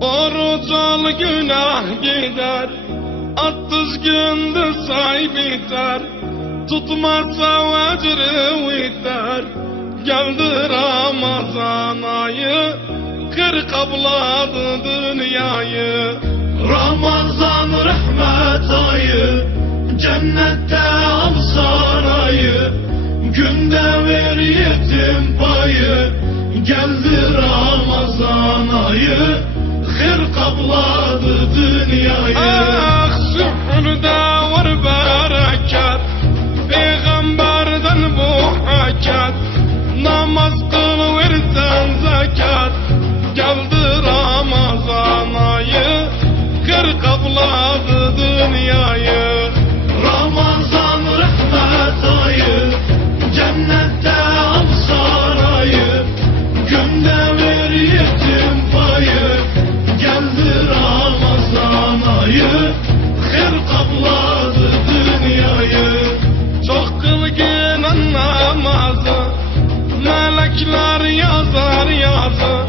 Oruç al günah gider Attız gündüz say biter. Tutmazsa vecri biter Geldi Ramazan ayı. Kır kabladı dünyayı. Ramazan rahmet ayı Cennette al sarayı. Günde ver yetim payı Geldi Ramazan kapladı dünyayı kapladı dünyayı Çok kılgın anlamazı Melekler yazar yazar.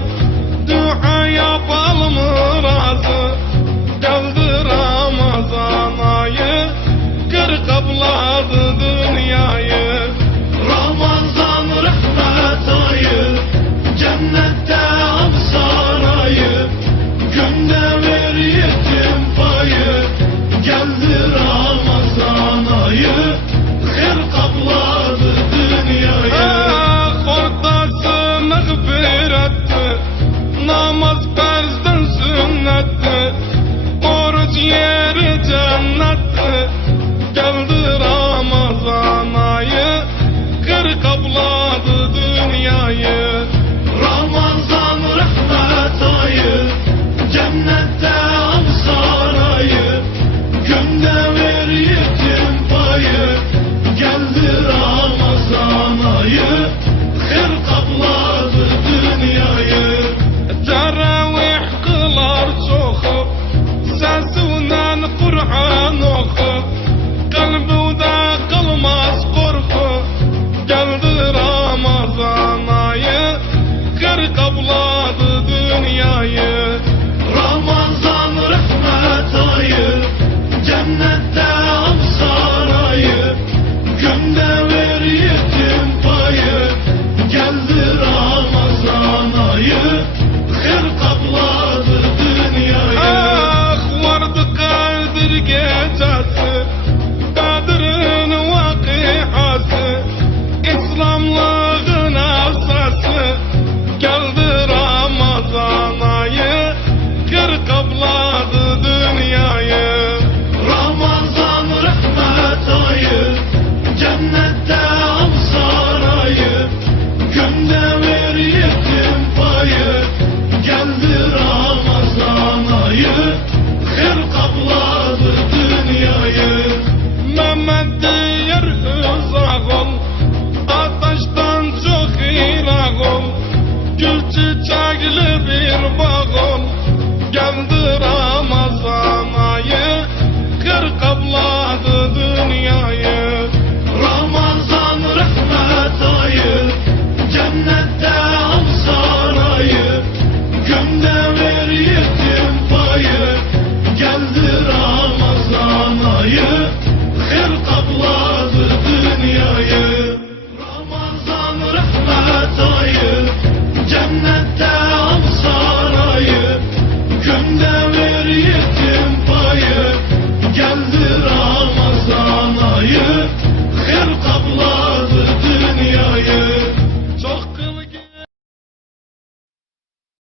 bağım Gül çiçekli bir bağım Geldi Ramazan ayı Kır kapladı Kıyı, kıyı kaplar